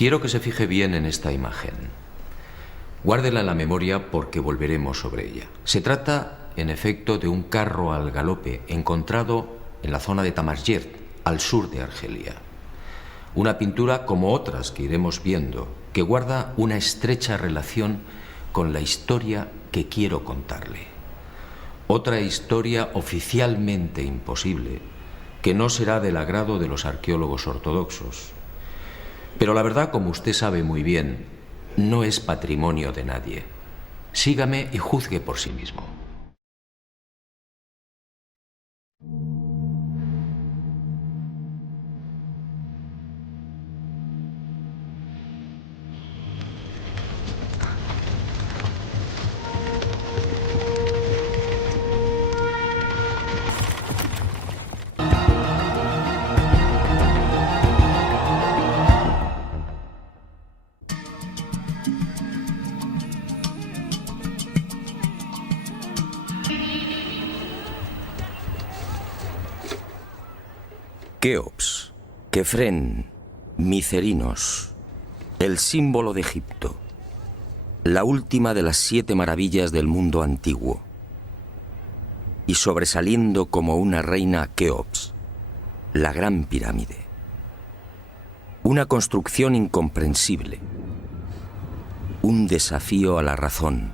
Quiero que se fije bien en esta imagen. Guárdela en la memoria porque volveremos sobre ella. Se trata, en efecto, de un carro al galope encontrado en la zona de Tamashgert, al sur de Argelia. Una pintura como otras que iremos viendo, que guarda una estrecha relación con la historia que quiero contarle. Otra historia oficialmente imposible, que no será del agrado de los arqueólogos ortodoxos. Pero la verdad, como usted sabe muy bien, no es patrimonio de nadie. Sígame y juzgue por sí mismo. Keops, Kefren, Micerinos, el símbolo de Egipto, la última de las 7 maravillas del mundo antiguo. Y sobresaliendo como una reina Keops, la gran pirámide. Una construcción incomprensible, un desafío a la razón,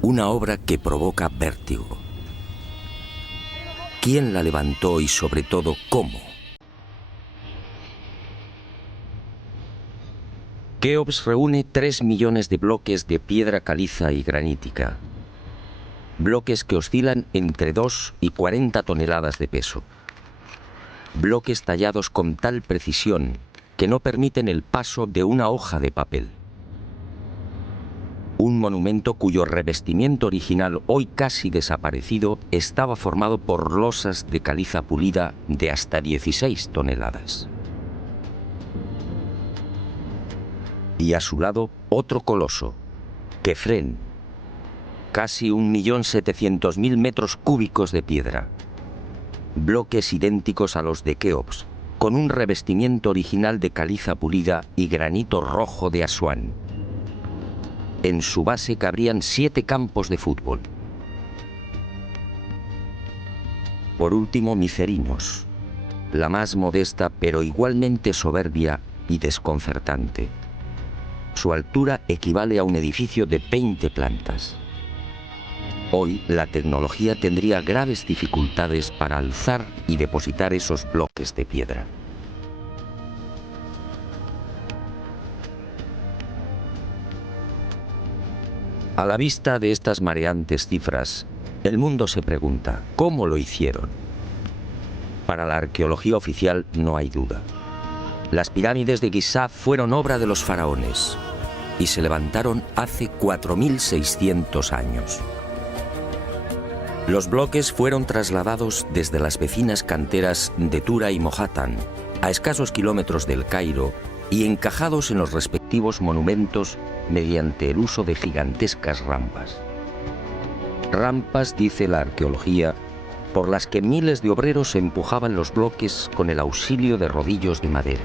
una obra que provoca vértigo. ¿Quién la levantó y, sobre todo, cómo? Keops reúne 3 millones de bloques de piedra caliza y granítica. Bloques que oscilan entre 2 y 40 toneladas de peso. Bloques tallados con tal precisión que no permiten el paso de una hoja de papel. Un monumento cuyo revestimiento original, hoy casi desaparecido, estaba formado por losas de caliza pulida de hasta 16 toneladas. Y a su lado, otro coloso, Kefren, casi 1.700.000 metros cúbicos de piedra. Bloques idénticos a los de Keops, con un revestimiento original de caliza pulida y granito rojo de Asuán. En su base cabrían 7 campos de fútbol. Por último, Micerinos, la más modesta pero igualmente soberbia y desconcertante. Su altura equivale a un edificio de 20 plantas. Hoy, la tecnología tendría graves dificultades para alzar y depositar esos bloques de piedra. A la vista de estas mareantes cifras, el mundo se pregunta, ¿cómo lo hicieron? Para la arqueología oficial no hay duda. Las pirámides de Giza fueron obra de los faraones y se levantaron hace 4.600 años. Los bloques fueron trasladados desde las vecinas canteras de Tura y Mohatan, a escasos kilómetros del Cairo, y encajados en los respectivos monumentos mediante el uso de gigantescas rampas. Rampas, dice la arqueología, por las que miles de obreros empujaban los bloques con el auxilio de rodillos de madera.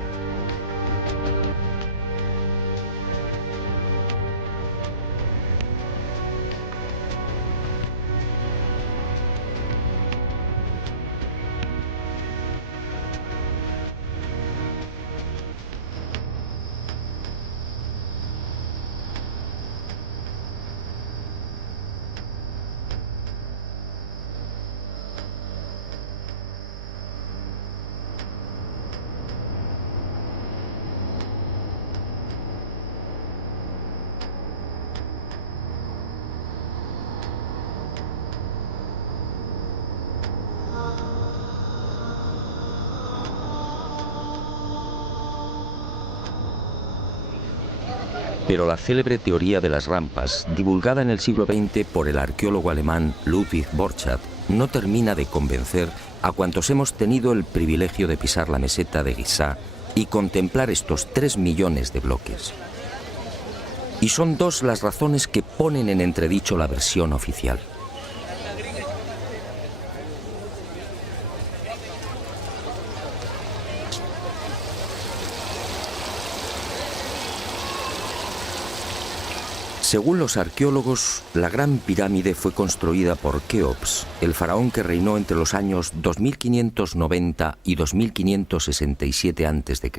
Pero la célebre teoría de las rampas, divulgada en el siglo XX por el arqueólogo alemán Ludwig Borchardt, no termina de convencer a cuantos hemos tenido el privilegio de pisar la meseta de Giza y contemplar estos 3 millones de bloques. Y son 2 las razones que ponen en entredicho la versión oficial. Según los arqueólogos, la Gran Pirámide fue construida por Keops, el faraón que reinó entre los años 2590 y 2567 a.C.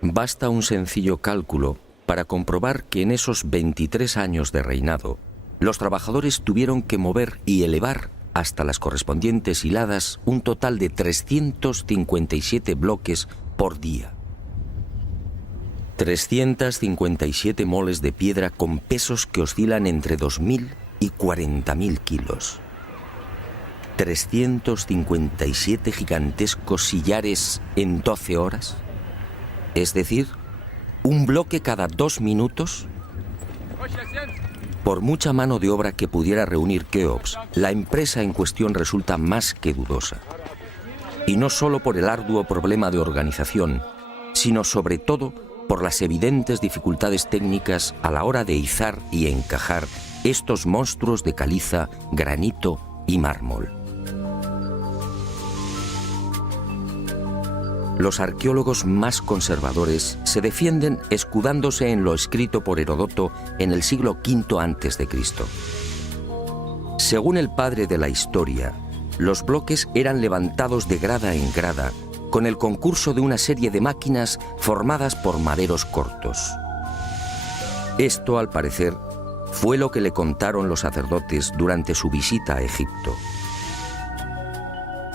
Basta un sencillo cálculo para comprobar que en esos 23 años de reinado, los trabajadores tuvieron que mover y elevar hasta las correspondientes hiladas un total de 357 bloques por día. 357 moles de piedra con pesos que oscilan entre 2.000 y 40.000 kilos. 357 gigantescos sillares en 12 horas. Es decir, un bloque cada 2 minutos. Por mucha mano de obra que pudiera reunir Keops, la empresa en cuestión resulta más que dudosa. Y no solo por el arduo problema de organización, sino sobre todo por las evidentes dificultades técnicas a la hora de izar y encajar estos monstruos de caliza, granito y mármol. Los arqueólogos más conservadores se defienden escudándose en lo escrito por Heródoto en el siglo V a.C. Según el padre de la historia, los bloques eran levantados de grada en grada con el concurso de una serie de máquinas formadas por maderos cortos. Esto, al parecer, fue lo que le contaron los sacerdotes durante su visita a Egipto.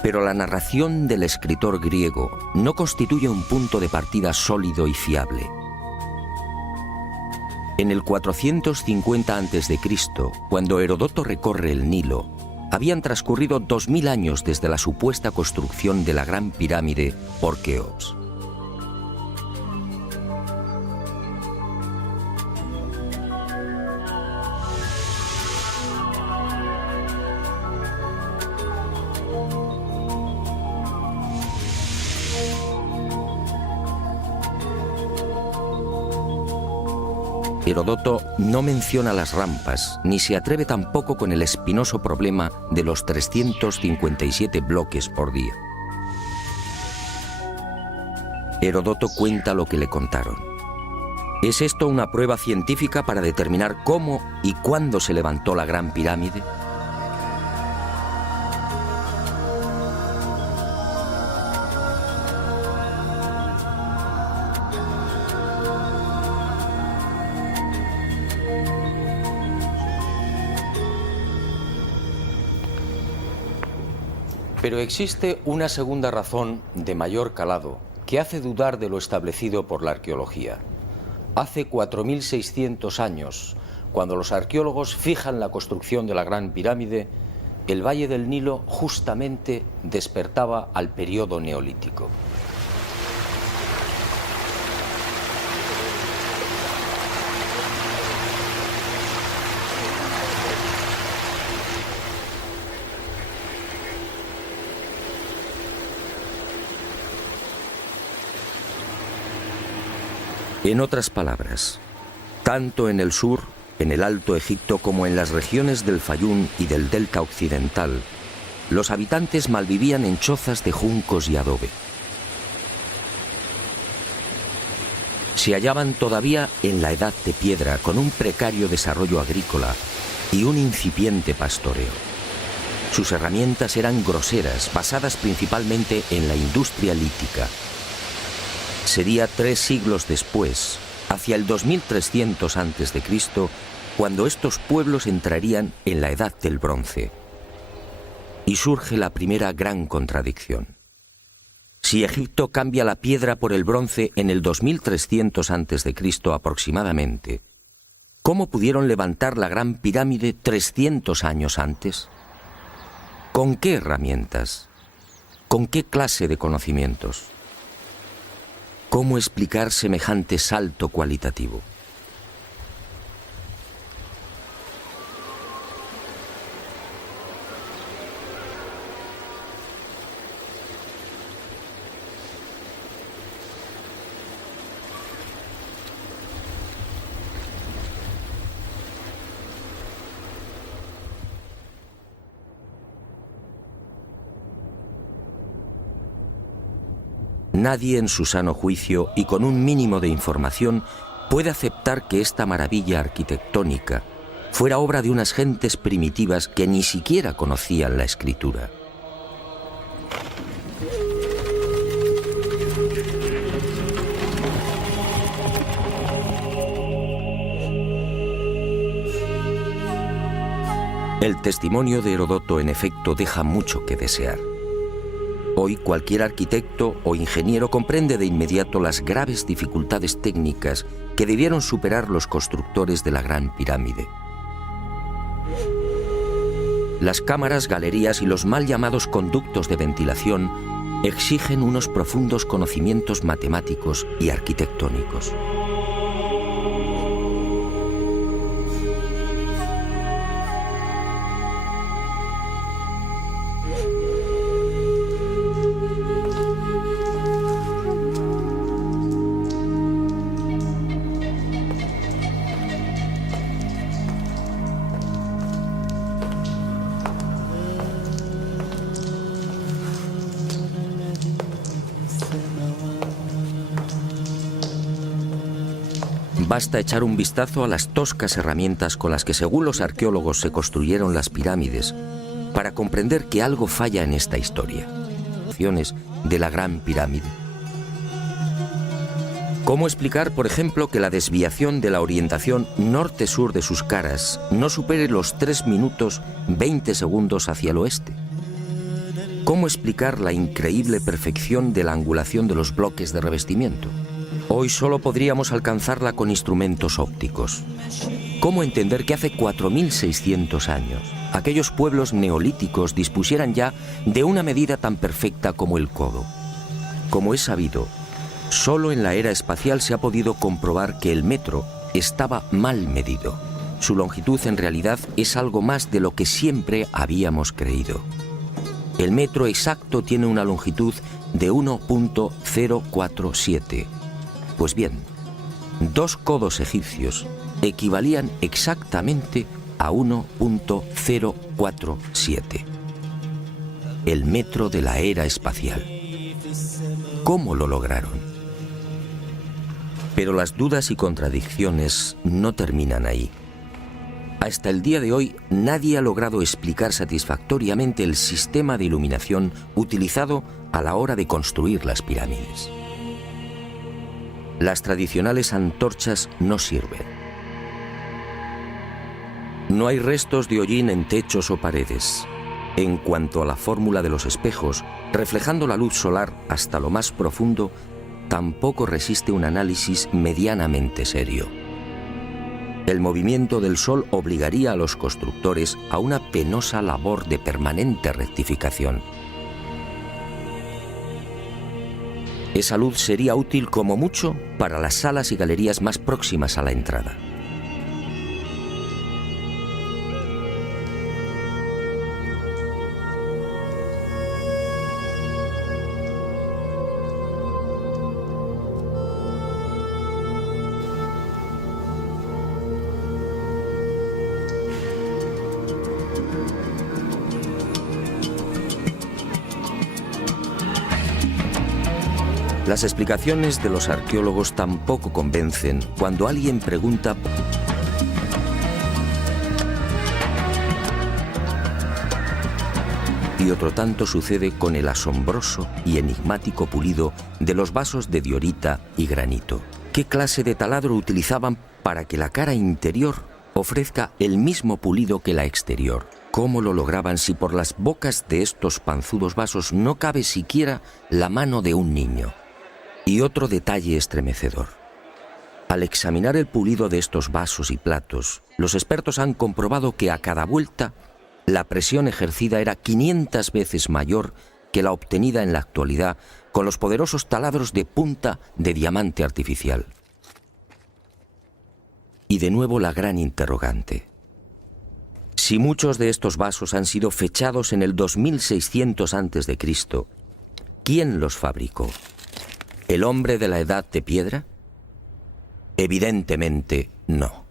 Pero la narración del escritor griego no constituye un punto de partida sólido y fiable. En el 450 a.C., cuando Heródoto recorre el Nilo, habían transcurrido 2000 años desde la supuesta construcción de la Gran Pirámide por Keops. Heródoto no menciona las rampas, ni se atreve tampoco con el espinoso problema de los 357 bloques por día. Heródoto cuenta lo que le contaron. ¿Es esto una prueba científica para determinar cómo y cuándo se levantó la Gran Pirámide? Pero existe una segunda razón de mayor calado que hace dudar de lo establecido por la arqueología. Hace 4.600 años, cuando los arqueólogos fijan la construcción de la Gran Pirámide, el Valle del Nilo justamente despertaba al periodo neolítico. En otras palabras, tanto en el sur, en el Alto Egipto, como en las regiones del Fayum y del Delta Occidental, los habitantes malvivían en chozas de juncos y adobe. Se hallaban todavía en la Edad de Piedra, con un precario desarrollo agrícola y un incipiente pastoreo. Sus herramientas eran groseras, basadas principalmente en la industria lítica. Sería 3 siglos después, hacia el 2300 a.C., cuando estos pueblos entrarían en la Edad del Bronce. Y surge la primera gran contradicción. Si Egipto cambia la piedra por el bronce en el 2300 a.C. aproximadamente, ¿cómo pudieron levantar la Gran Pirámide 300 años antes? ¿Con qué herramientas? ¿Con qué clase de conocimientos? ¿Cómo explicar semejante salto cualitativo? Nadie en su sano juicio y con un mínimo de información puede aceptar que esta maravilla arquitectónica fuera obra de unas gentes primitivas que ni siquiera conocían la escritura. El testimonio de Heródoto, en efecto, deja mucho que desear. Hoy cualquier arquitecto o ingeniero comprende de inmediato las graves dificultades técnicas que debieron superar los constructores de la Gran Pirámide. Las cámaras, galerías y los mal llamados conductos de ventilación exigen unos profundos conocimientos matemáticos y arquitectónicos. Basta echar un vistazo a las toscas herramientas con las que, según los arqueólogos, se construyeron las pirámides para comprender que algo falla en esta historia. De la Gran Pirámide. ¿Cómo explicar, por ejemplo, que la desviación de la orientación norte-sur de sus caras no supere los 3 minutos 20 segundos hacia el oeste? ¿Cómo explicar la increíble perfección de la angulación de los bloques de revestimiento? Hoy solo podríamos alcanzarla con instrumentos ópticos. ¿Cómo entender que hace 4.600 años aquellos pueblos neolíticos dispusieran ya de una medida tan perfecta como el codo? Como es sabido, solo en la era espacial se ha podido comprobar que el metro estaba mal medido. Su longitud en realidad es algo más de lo que siempre habíamos creído. El metro exacto tiene una longitud de 1.047. Pues bien, 2 codos egipcios equivalían exactamente a 1.047. El metro de la era espacial. ¿Cómo lo lograron? Pero las dudas y contradicciones no terminan ahí. Hasta el día de hoy, nadie ha logrado explicar satisfactoriamente el sistema de iluminación utilizado a la hora de construir las pirámides. Las tradicionales antorchas no sirven. No hay restos de hollín en techos o paredes. En cuanto a la fórmula de los espejos, reflejando la luz solar hasta lo más profundo, tampoco resiste un análisis medianamente serio. El movimiento del sol obligaría a los constructores a una penosa labor de permanente rectificación. Esa luz sería útil como mucho para las salas y galerías más próximas a la entrada. Las explicaciones de los arqueólogos tampoco convencen cuando alguien pregunta y otro tanto sucede con el asombroso y enigmático pulido de los vasos de diorita y granito. ¿Qué clase de taladro utilizaban para que la cara interior ofrezca el mismo pulido que la exterior? ¿Cómo lo lograban si por las bocas de estos panzudos vasos no cabe siquiera la mano de un niño? Y otro detalle estremecedor. Al examinar el pulido de estos vasos y platos, los expertos han comprobado que a cada vuelta la presión ejercida era 500 veces mayor que la obtenida en la actualidad con los poderosos taladros de punta de diamante artificial. Y de nuevo la gran interrogante. Si muchos de estos vasos han sido fechados en el 2600 a.C., ¿quién los fabricó? ¿El hombre de la edad de piedra? Evidentemente no.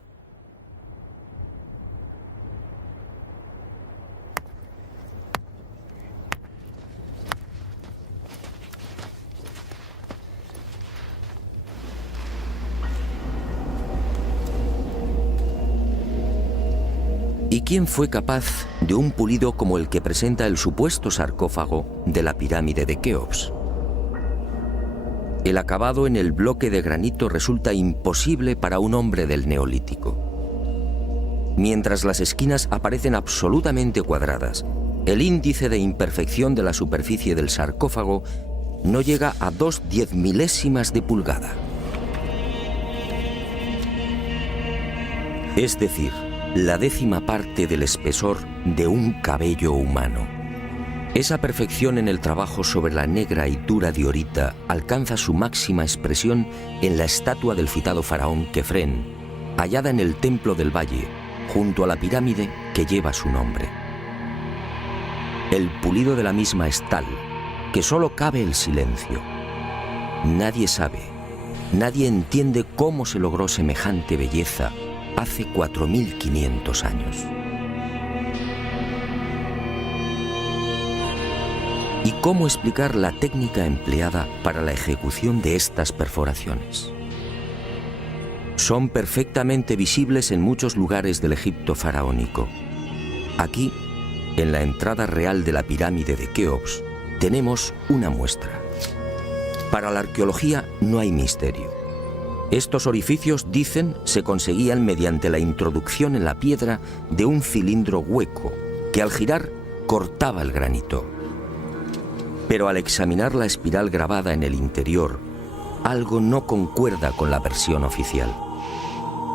quién fue capaz de un pulido como el que presenta el supuesto sarcófago de la pirámide de Keops. El acabado en el bloque de granito resulta imposible para un hombre del Neolítico. Mientras las esquinas aparecen absolutamente cuadradas, el índice de imperfección de la superficie del sarcófago no llega a 2/10 de pulgada. Es decir, la 10ª parte del espesor de un cabello humano. Esa perfección en el trabajo sobre la negra y dura diorita alcanza su máxima expresión en la estatua del citado faraón Kefren, hallada en el Templo del Valle, junto a la pirámide que lleva su nombre. El pulido de la misma es tal que solo cabe el silencio. Nadie sabe, nadie entiende cómo se logró semejante belleza hace 4500 años. ¿Y cómo explicar la técnica empleada para la ejecución de estas perforaciones? Son perfectamente visibles en muchos lugares del Egipto faraónico. Aquí, en la entrada real de la pirámide de Keops, tenemos una muestra. Para la arqueología no hay misterio. Estos orificios, dicen, se conseguían mediante la introducción en la piedra de un cilindro hueco que al girar cortaba el granito. Pero al examinar la espiral grabada en el interior, algo no concuerda con la versión oficial.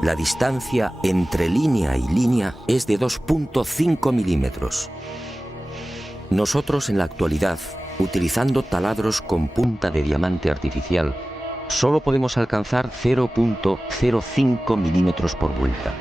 La distancia entre línea y línea es de 2,5 milímetros. Nosotros en la actualidad, utilizando taladros con punta de diamante artificial, solo podemos alcanzar 0,05 milímetros por vuelta.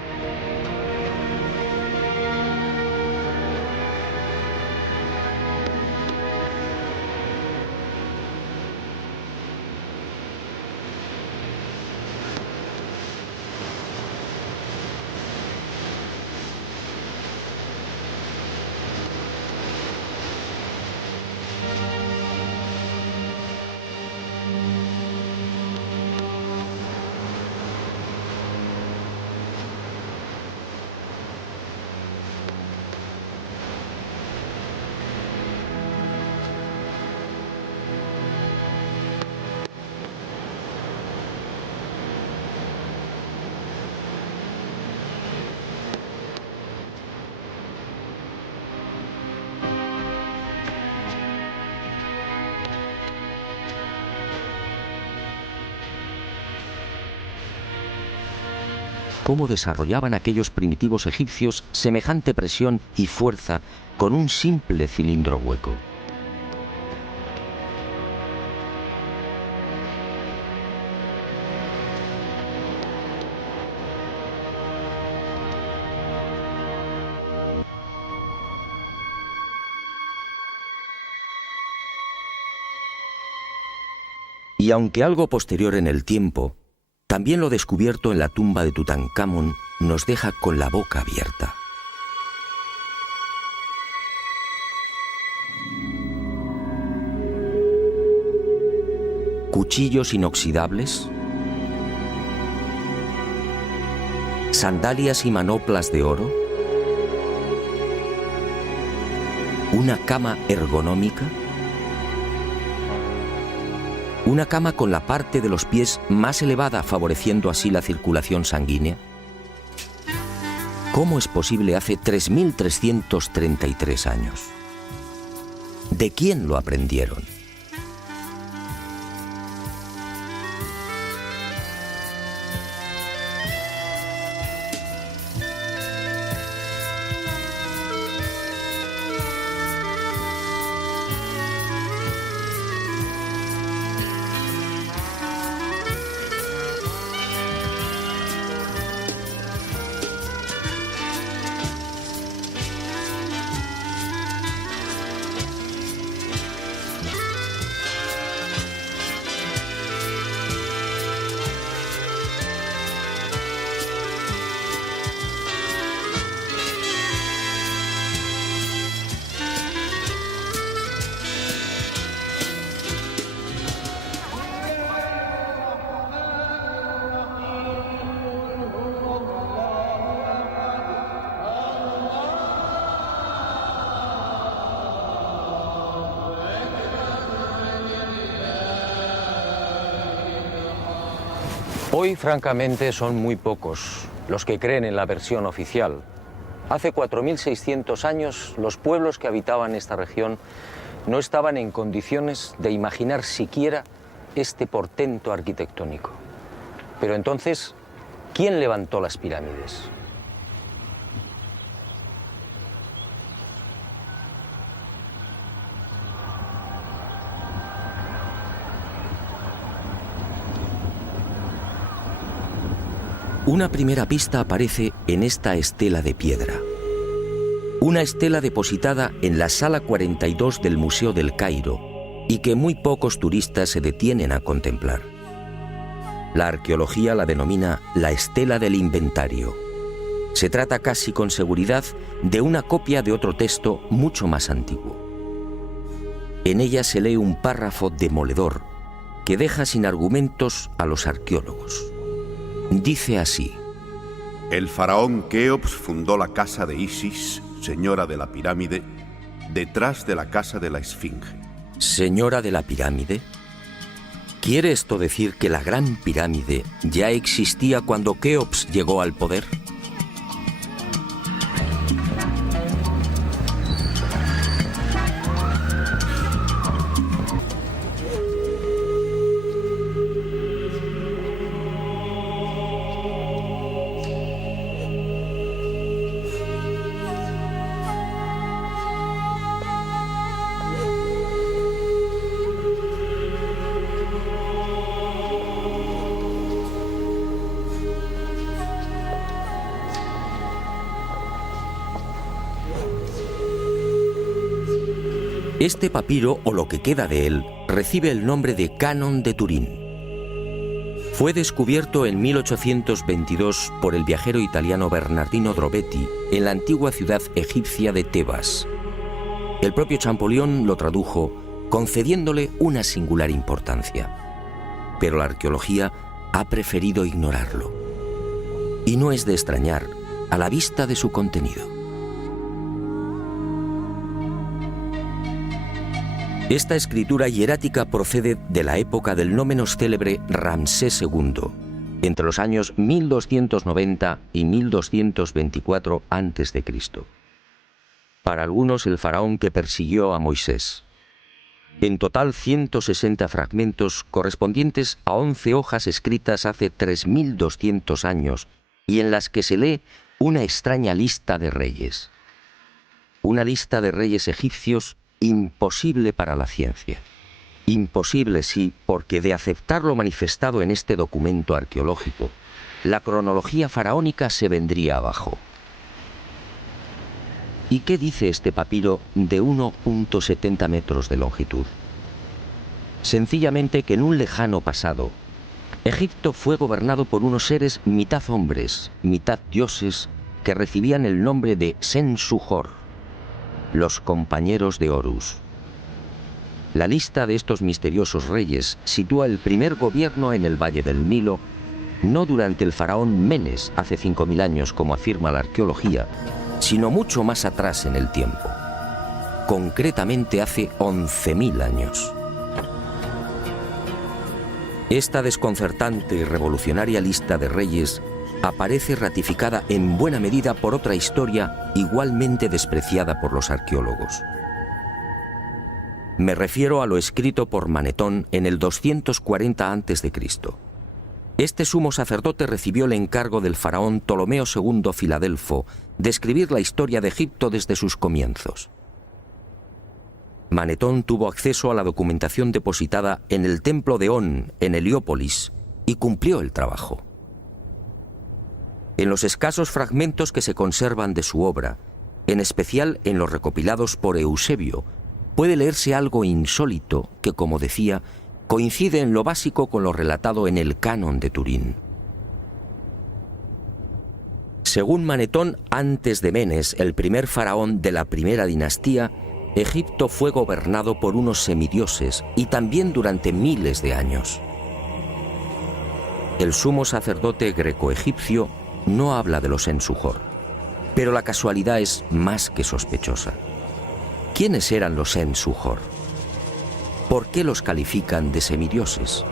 ¿Cómo desarrollaban aquellos primitivos egipcios semejante presión y fuerza con un simple cilindro hueco? Y aunque algo posterior en el tiempo, también lo descubierto en la tumba de Tutankamón nos deja con la boca abierta. Cuchillos inoxidables, sandalias y manoplas de oro, una cama ergonómica, una cama con la parte de los pies más elevada, favoreciendo así la circulación sanguínea. ¿Cómo es posible hace 3.333 años? ¿De quién lo aprendieron? Hoy, francamente, son muy pocos los que creen en la versión oficial. Hace 4.600 años, los pueblos que habitaban esta región no estaban en condiciones de imaginar siquiera este portento arquitectónico. Pero entonces, ¿quién levantó las pirámides? Una primera pista aparece en esta estela de piedra. Una estela depositada en la sala 42 del Museo del Cairo y que muy pocos turistas se detienen a contemplar. La arqueología la denomina la estela del inventario. Se trata casi con seguridad de una copia de otro texto mucho más antiguo. En ella se lee un párrafo demoledor que deja sin argumentos a los arqueólogos. Dice así: el faraón Keops fundó la casa de Isis, señora de la pirámide, detrás de la casa de la Esfinge. ¿Señora de la pirámide? ¿Quiere esto decir que la Gran Pirámide ya existía cuando Keops llegó al poder? Este papiro, o lo que queda de él, recibe el nombre de Canon de Turín. Fue descubierto en 1822 por el viajero italiano Bernardino Drobetti en la antigua ciudad egipcia de Tebas. El propio Champollion lo tradujo, concediéndole una singular importancia. Pero la arqueología ha preferido ignorarlo. Y no es de extrañar a la vista de su contenido. Esta escritura hierática procede de la época del no menos célebre Ramsés II, entre los años 1290 y 1224 a.C. Para algunos, el faraón que persiguió a Moisés. En total, 160 fragmentos correspondientes a 11 hojas escritas hace 3.200 años y en las que se lee una extraña lista de reyes. Una lista de reyes egipcios imposible para la ciencia. Imposible, sí, porque de aceptar lo manifestado en este documento arqueológico, la cronología faraónica se vendría abajo. ¿Y qué dice este papiro de 1,70 metros de longitud? Sencillamente que en un lejano pasado, Egipto fue gobernado por unos seres mitad hombres, mitad dioses, que recibían el nombre de Sen-Su-Hor, los compañeros de Horus. La lista de estos misteriosos reyes sitúa el primer gobierno en el Valle del Nilo, no durante el faraón Menes, hace 5.000 años, como afirma la arqueología, sino mucho más atrás en el tiempo. Concretamente hace 11.000 años. Esta desconcertante y revolucionaria lista de reyes aparece ratificada en buena medida por otra historia igualmente despreciada por los arqueólogos. Me refiero a lo escrito por Manetón en el 240 a.C. Este sumo sacerdote recibió el encargo del faraón Ptolomeo II Filadelfo de escribir la historia de Egipto desde sus comienzos. Manetón tuvo acceso a la documentación depositada en el templo de On, en Heliópolis, y cumplió el trabajo. En los escasos fragmentos que se conservan de su obra, en especial en los recopilados por Eusebio, puede leerse algo insólito que, como decía, coincide en lo básico con lo relatado en el Canon de Turín. Según Manetón, antes de Menes, el primer faraón de la primera dinastía, Egipto fue gobernado por unos semidioses y también durante miles de años. El sumo sacerdote greco-egipcio no habla de los Sen-Su-Hor, pero la casualidad es más que sospechosa. ¿Quiénes eran los Sen-Su-Hor? ¿Por qué los califican de semidioses?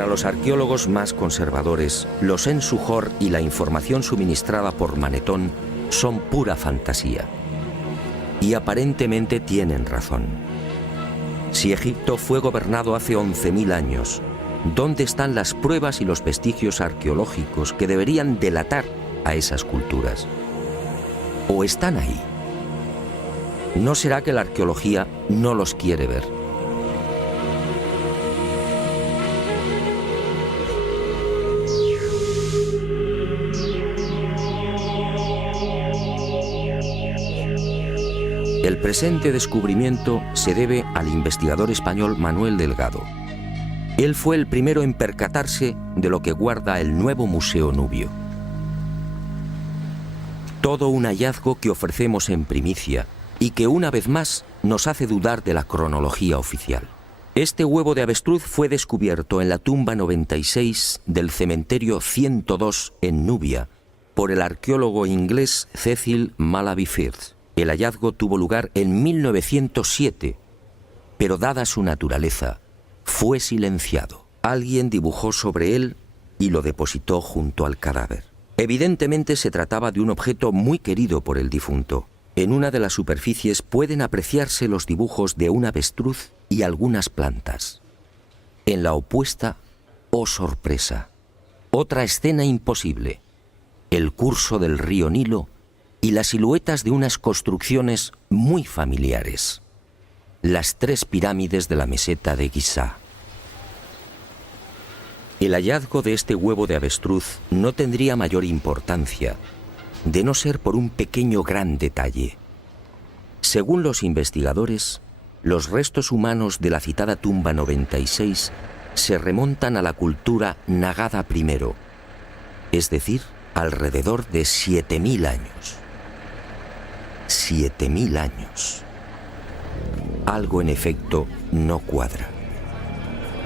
Para los arqueólogos más conservadores, los Ensuhor y la información suministrada por Manetón son pura fantasía. Y aparentemente tienen razón. Si Egipto fue gobernado hace 11.000 años, ¿dónde están las pruebas y los vestigios arqueológicos que deberían delatar a esas culturas? ¿O están ahí? ¿No será que la arqueología no los quiere ver? El presente descubrimiento se debe al investigador español Manuel Delgado. Él fue el primero en percatarse de lo que guarda el nuevo Museo Nubio. Todo un hallazgo que ofrecemos en primicia y que una vez más nos hace dudar de la cronología oficial. Este huevo de avestruz fue descubierto en la tumba 96 del cementerio 102 en Nubia por el arqueólogo inglés Cecil Malaby Firth. El hallazgo tuvo lugar en 1907, pero dada su naturaleza, fue silenciado. Alguien dibujó sobre él y lo depositó junto al cadáver. Evidentemente se trataba de un objeto muy querido por el difunto. En una de las superficies pueden apreciarse los dibujos de un avestruz y algunas plantas. En la opuesta, oh sorpresa, otra escena imposible: el curso del río Nilo y las siluetas de unas construcciones muy familiares: las 3 pirámides de la meseta de Giza. El hallazgo de este huevo de avestruz no tendría mayor importancia, de no ser por un pequeño gran detalle. Según los investigadores, los restos humanos de la citada tumba 96 se remontan a la cultura Nagada I, es decir, alrededor de 7.000 años. 7.000 años. Algo en efecto no cuadra.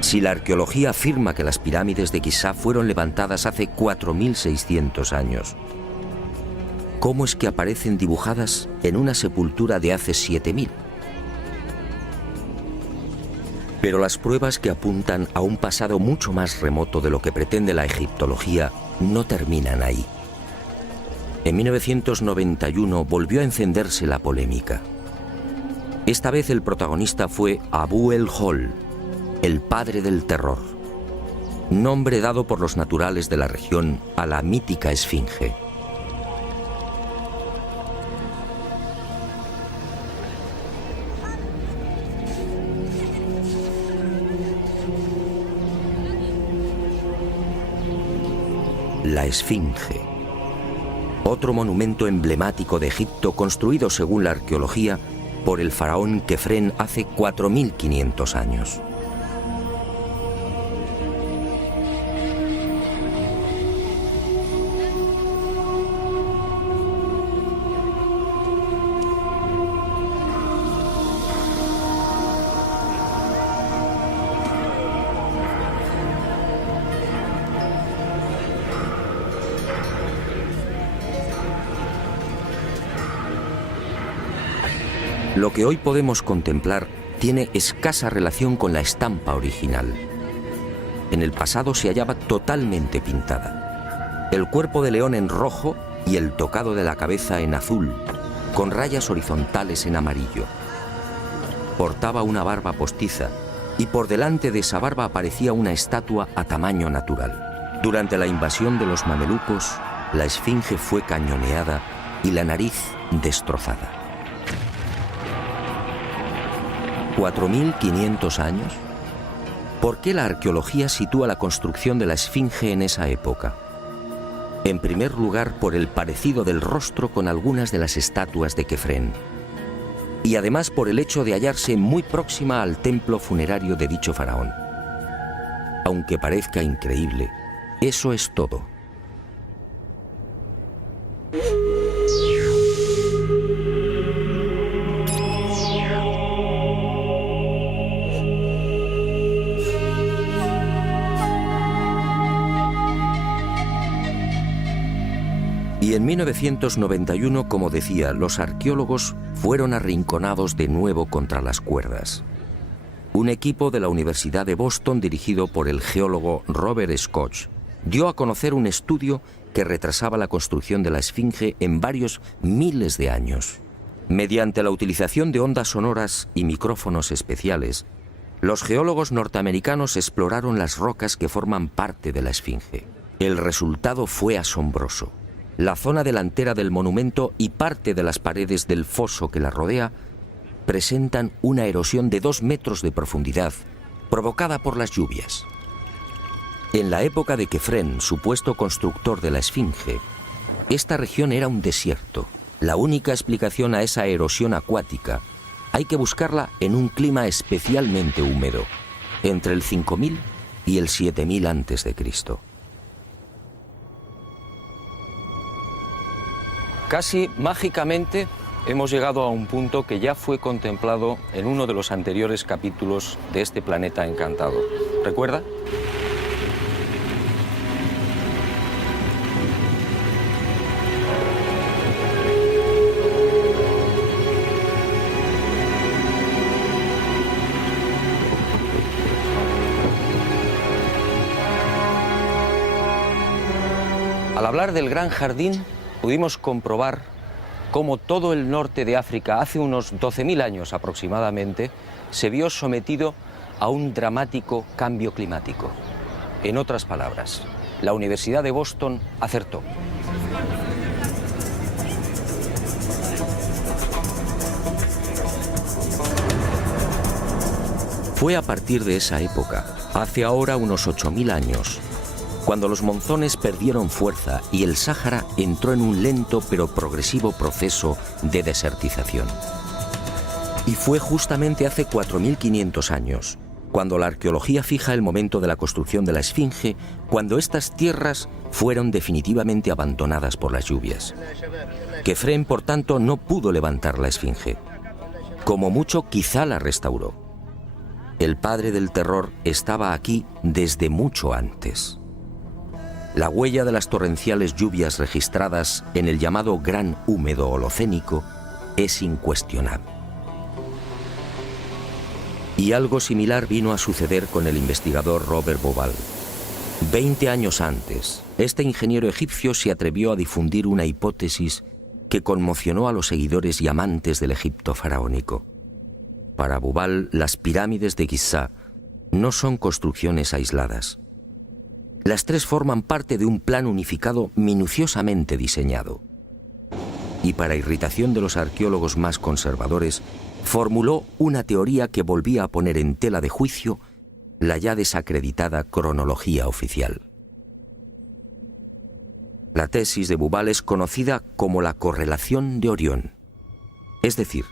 Si la arqueología afirma que las pirámides de Giza fueron levantadas hace 4.600 años, ¿cómo es que aparecen dibujadas en una sepultura de hace 7.000? Pero las pruebas que apuntan a un pasado mucho más remoto de lo que pretende la egiptología no terminan ahí. En 1991 volvió a encenderse la polémica. Esta vez el protagonista fue Abu el-Hol, el padre del terror, nombre dado por los naturales de la región a la mítica esfinge. La esfinge, otro monumento emblemático de Egipto construido según la arqueología por el faraón Kefren hace 4.500 años. Lo que hoy podemos contemplar tiene escasa relación con la estampa original. En el pasado se hallaba totalmente pintada. El cuerpo de león en rojo y el tocado de la cabeza en azul, con rayas horizontales en amarillo. Portaba una barba postiza y por delante de esa barba aparecía una estatua a tamaño natural. Durante la invasión de los mamelucos, la esfinge fue cañoneada y la nariz destrozada. ¿4.500 años? ¿Por qué la arqueología sitúa la construcción de la esfinge en esa época? En primer lugar, por el parecido del rostro con algunas de las estatuas de Kefren. Y además por el hecho de hallarse muy próxima al templo funerario de dicho faraón. Aunque parezca increíble, eso es todo. Y en 1991, como decía, los arqueólogos fueron arrinconados de nuevo contra las cuerdas. Un equipo de la Universidad de Boston, dirigido por el geólogo Robert Scotch, dio a conocer un estudio que retrasaba la construcción de la Esfinge en varios miles de años. Mediante la utilización de ondas sonoras y micrófonos especiales, los geólogos norteamericanos exploraron las rocas que forman parte de la Esfinge. El resultado fue asombroso. La zona delantera del monumento y parte de las paredes del foso que la rodea presentan una erosión de 2 metros de profundidad, provocada por las lluvias. En la época de Kefren, supuesto constructor de la Esfinge, esta región era un desierto. La única explicación a esa erosión acuática hay que buscarla en un clima especialmente húmedo, entre el 5000 y el 7000 a.C. Casi mágicamente hemos llegado a un punto que ya fue contemplado en uno de los anteriores capítulos de este planeta encantado. ¿Recuerda? Al hablar del Gran Jardín, pudimos comprobar cómo todo el norte de África, hace unos 12.000 años aproximadamente, se vio sometido a un dramático cambio climático. En otras palabras, la Universidad de Boston acertó. Fue a partir de esa época, hace ahora unos 8.000 años, cuando los monzones perdieron fuerza y el Sáhara entró en un lento pero progresivo proceso de desertización. Y fue justamente hace 4.500 años, cuando la arqueología fija el momento de la construcción de la Esfinge, cuando estas tierras fueron definitivamente abandonadas por las lluvias. Kefren, por tanto, no pudo levantar la Esfinge. Como mucho, quizá la restauró. El padre del terror estaba aquí desde mucho antes. La huella de las torrenciales lluvias registradas en el llamado Gran Húmedo Holocénico es incuestionable. Y algo similar vino a suceder con el investigador Robert Bauval. 20 años antes, este ingeniero egipcio se atrevió a difundir una hipótesis que conmocionó a los seguidores y amantes del Egipto faraónico. Para Bauval, las pirámides de Giza no son construcciones aisladas. Las tres forman parte de un plan unificado minuciosamente diseñado. Y para irritación de los arqueólogos más conservadores, formuló una teoría que volvía a poner en tela de juicio la ya desacreditada cronología oficial. La tesis de Bauval es conocida como la correlación de Orión, es decir,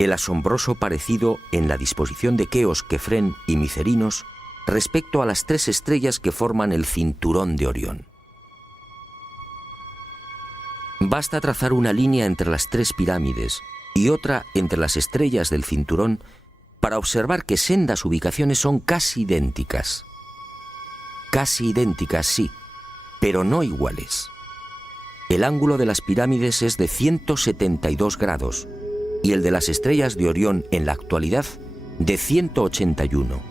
el asombroso parecido en la disposición de Keos, Kefren y Micerinos respecto a las 3 estrellas que forman el cinturón de Orión. Basta trazar una línea entre las 3 pirámides y otra entre las estrellas del cinturón para observar que sendas ubicaciones son casi idénticas. Casi idénticas, sí, pero no iguales. El ángulo de las pirámides es de 172 grados y el de las estrellas de Orión en la actualidad de 181.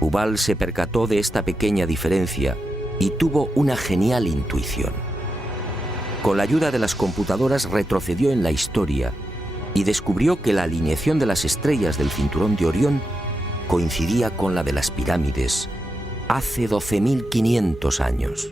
Bauval se percató de esta pequeña diferencia y tuvo una genial intuición. Con la ayuda de las computadoras retrocedió en la historia y descubrió que la alineación de las estrellas del cinturón de Orión coincidía con la de las pirámides hace 12.500 años.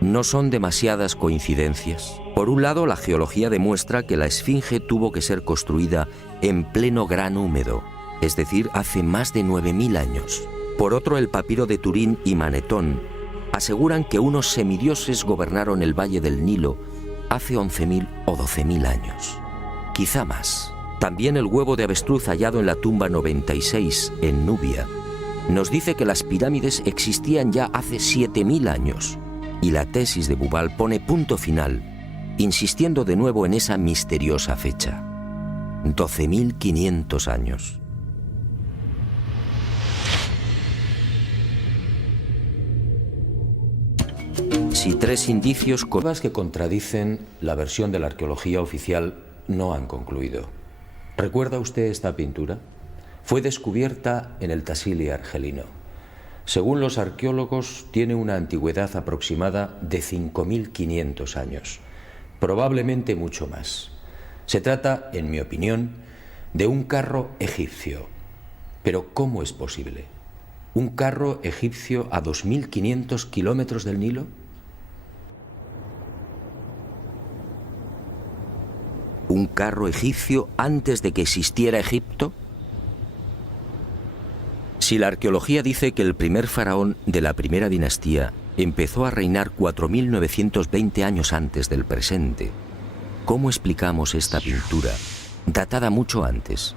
No son demasiadas coincidencias. Por un lado, la geología demuestra que la Esfinge tuvo que ser construida en pleno Gran Húmedo, es decir, hace más de 9.000 años. Por otro, el papiro de Turín y Manetón aseguran que unos semidioses gobernaron el valle del Nilo hace 11.000 o 12.000 años. Quizá más. También el huevo de avestruz hallado en la tumba 96 en Nubia nos dice que las pirámides existían ya hace 7.000 años. Y la tesis de Bauval pone punto final, insistiendo de nuevo en esa misteriosa fecha. 12.500 años. Si 3 indicios que contradicen la versión de la arqueología oficial no han concluido. ¿Recuerda usted esta pintura? Fue descubierta en el Tassili argelino. Según los arqueólogos, tiene una antigüedad aproximada de 5.500 años, probablemente mucho más. Se trata, en mi opinión, de un carro egipcio. Pero ¿cómo es posible? ¿Un carro egipcio a 2.500 kilómetros del Nilo? ¿Un carro egipcio antes de que existiera Egipto? Si la arqueología dice que el primer faraón de la primera dinastía empezó a reinar 4.920 años antes del presente, ¿cómo explicamos esta pintura, datada mucho antes?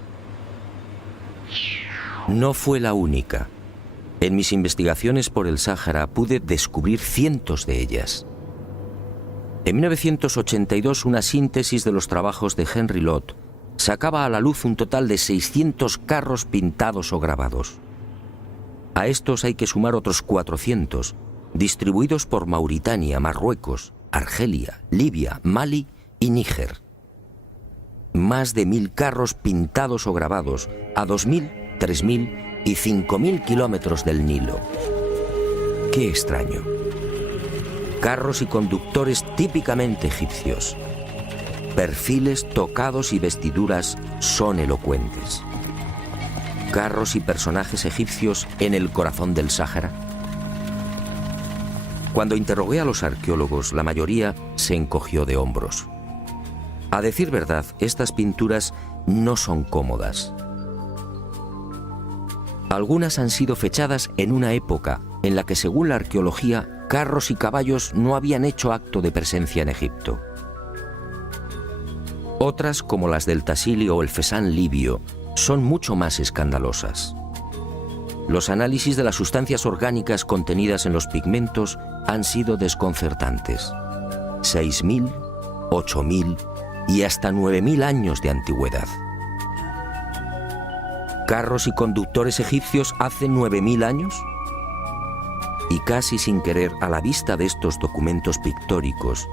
No fue la única. En mis investigaciones por el Sáhara pude descubrir cientos de ellas. En 1982, una síntesis de los trabajos de Henry Lott sacaba a la luz un total de 600 carros pintados o grabados. A estos hay que sumar otros 400, distribuidos por Mauritania, Marruecos, Argelia, Libia, Mali y Níger. Más de 1.000 carros pintados o grabados a 2.000, 3.000 y 5.000 kilómetros del Nilo. ¡Qué extraño! Carros y conductores típicamente egipcios. Perfiles, tocados y vestiduras son elocuentes. Carros y personajes egipcios en el corazón del Sáhara. Cuando interrogué a los arqueólogos, la mayoría se encogió de hombros. A decir verdad, estas pinturas no son cómodas. Algunas han sido fechadas en una época en la que, según la arqueología, carros y caballos no habían hecho acto de presencia en Egipto. Otras, como las del Tassili o el Fesán libio, son mucho más escandalosas. Los análisis de las sustancias orgánicas contenidas en los pigmentos han sido desconcertantes. 6.000, 8.000 y hasta 9.000 años de antigüedad. ¿Carros y conductores egipcios hace 9.000 años? Y casi sin querer, a la vista de estos documentos pictóricos,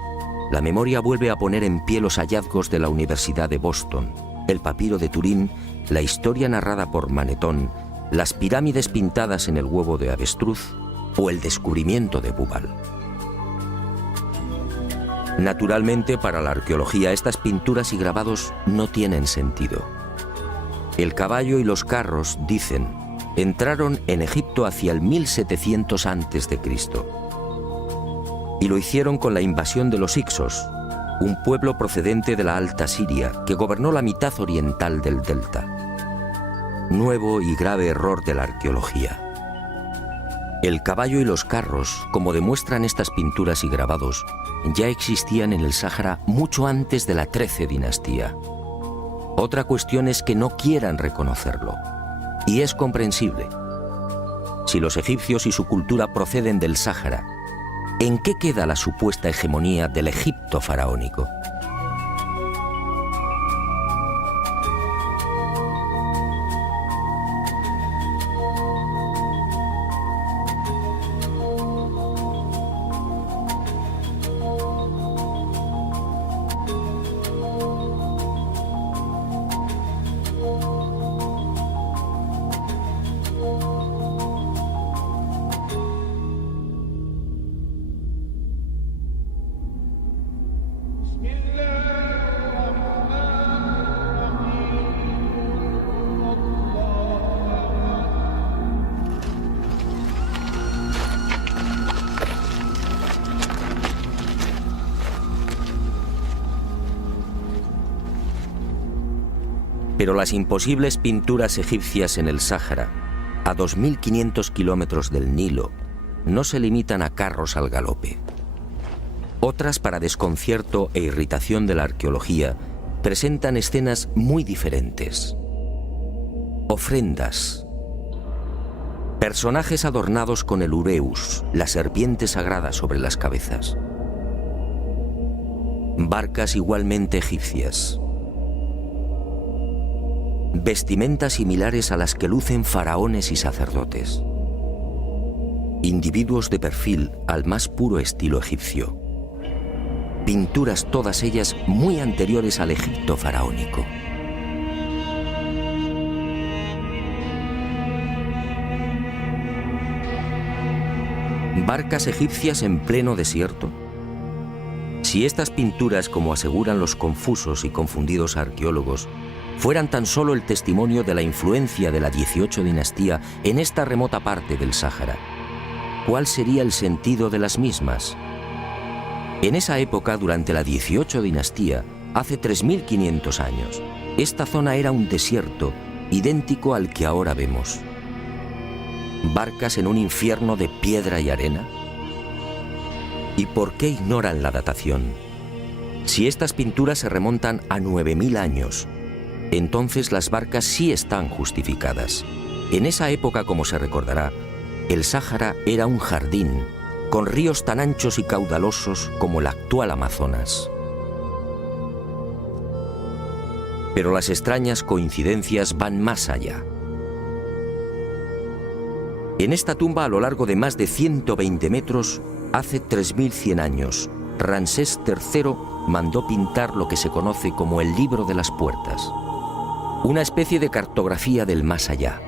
la memoria vuelve a poner en pie los hallazgos de la Universidad de Boston, el papiro de Turín, la historia narrada por Manetón, las pirámides pintadas en el huevo de avestruz o el descubrimiento de Bubal. Naturalmente, para la arqueología, estas pinturas y grabados no tienen sentido. El caballo y los carros, dicen, entraron en Egipto hacia el 1700 a.C. y lo hicieron con la invasión de los Hicsos, un pueblo procedente de la Alta Siria que gobernó la mitad oriental del delta. Nuevo y grave error de la arqueología. El caballo y los carros, como demuestran estas pinturas y grabados, ya existían en el Sáhara mucho antes de la 13 dinastía. Otra cuestión es que no quieran reconocerlo, y es comprensible. Si los egipcios y su cultura proceden del Sáhara, ¿en qué queda la supuesta hegemonía del Egipto faraónico? Pero las imposibles pinturas egipcias en el Sáhara, a 2.500 kilómetros del Nilo, no se limitan a carros al galope. Otras, para desconcierto e irritación de la arqueología, presentan escenas muy diferentes. Ofrendas. Personajes adornados con el ureus, la serpiente sagrada sobre las cabezas. Barcas igualmente egipcias. Vestimentas similares a las que lucen faraones y sacerdotes. Individuos de perfil al más puro estilo egipcio. Pinturas todas ellas muy anteriores al Egipto faraónico. ¿Barcas egipcias en pleno desierto? Si estas pinturas, como aseguran los confusos y confundidos arqueólogos, fueran tan solo el testimonio de la influencia de la 18 dinastía en esta remota parte del Sáhara, ¿cuál sería el sentido de las mismas? En esa época, durante la 18 dinastía, hace 3500 años, esta zona era un desierto idéntico al que ahora vemos. ¿Barcas en un infierno de piedra y arena? ¿Y por qué ignoran la datación? Si estas pinturas se remontan a 9000 años, entonces las barcas sí están justificadas. En esa época, como se recordará, el Sáhara era un jardín, con ríos tan anchos y caudalosos como el actual Amazonas. Pero las extrañas coincidencias van más allá. En esta tumba, a lo largo de más de 120 metros, hace 3100 años, Ramsés III mandó pintar lo que se conoce como el Libro de las Puertas, una especie de cartografía del más allá,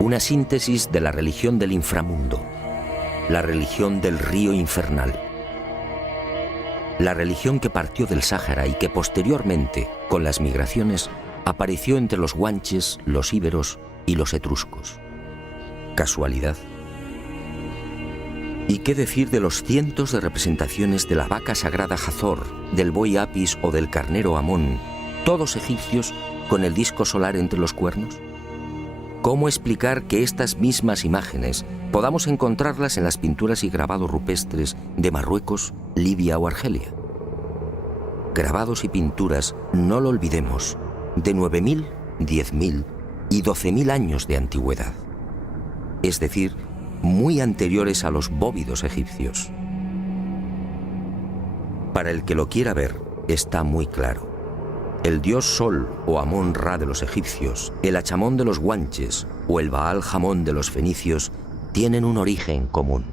una síntesis de la religión del inframundo, la religión del río infernal, la religión que partió del Sáhara y que posteriormente, con las migraciones, apareció entre los guanches, los íberos y los etruscos. ¿Casualidad? ¿Y qué decir de los cientos de representaciones de la vaca sagrada Hathor, del buey Apis o del carnero Amón, todos egipcios con el disco solar entre los cuernos? ¿Cómo explicar que estas mismas imágenes podamos encontrarlas en las pinturas y grabados rupestres de Marruecos, Libia o Argelia? Grabados y pinturas, no lo olvidemos, de 9000, 10000 y 12000 años de antigüedad, es decir, muy anteriores a los bóvidos egipcios. Para el que lo quiera ver, está muy claro. El dios Sol o Amón-Ra de los egipcios, el Achamón de los guanches o el Baal-Jamón de los fenicios tienen un origen común: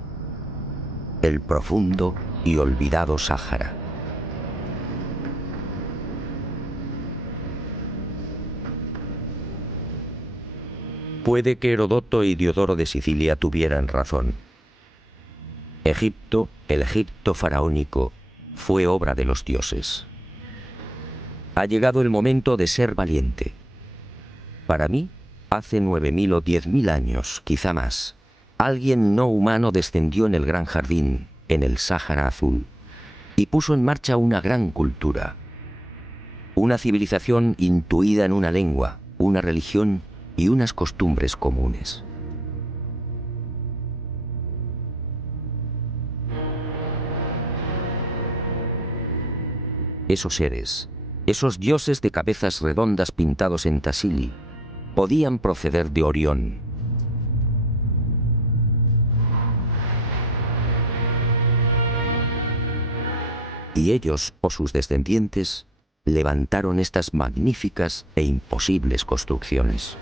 el profundo y olvidado Sáhara. Puede que Heródoto y Diodoro de Sicilia tuvieran razón. Egipto, el Egipto faraónico, fue obra de los dioses. Ha llegado el momento de ser valiente. Para mí, hace 9000 o 10000 años, quizá más, alguien no humano descendió en el gran jardín, en el Sáhara Azul, y puso en marcha una gran cultura. Una civilización intuida en una lengua, una religión y unas costumbres comunes. Esos seres, esos dioses de cabezas redondas pintados en Tassili, podían proceder de Orión. Y ellos, o sus descendientes, levantaron estas magníficas e imposibles construcciones.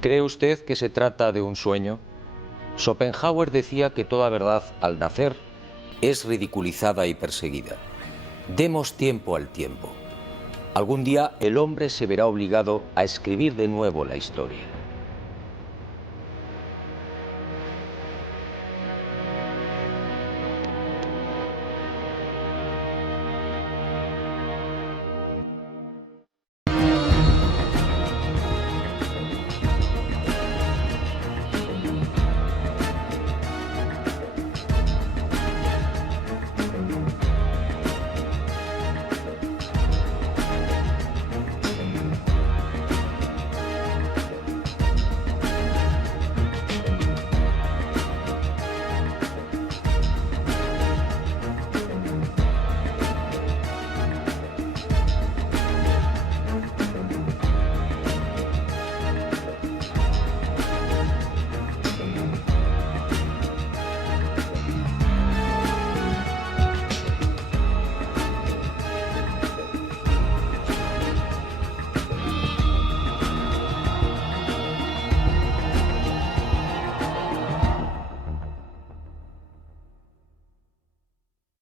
¿Cree usted que se trata de un sueño? Schopenhauer decía que toda verdad, al nacer, es ridiculizada y perseguida. Demos tiempo al tiempo. Algún día el hombre se verá obligado a escribir de nuevo la historia.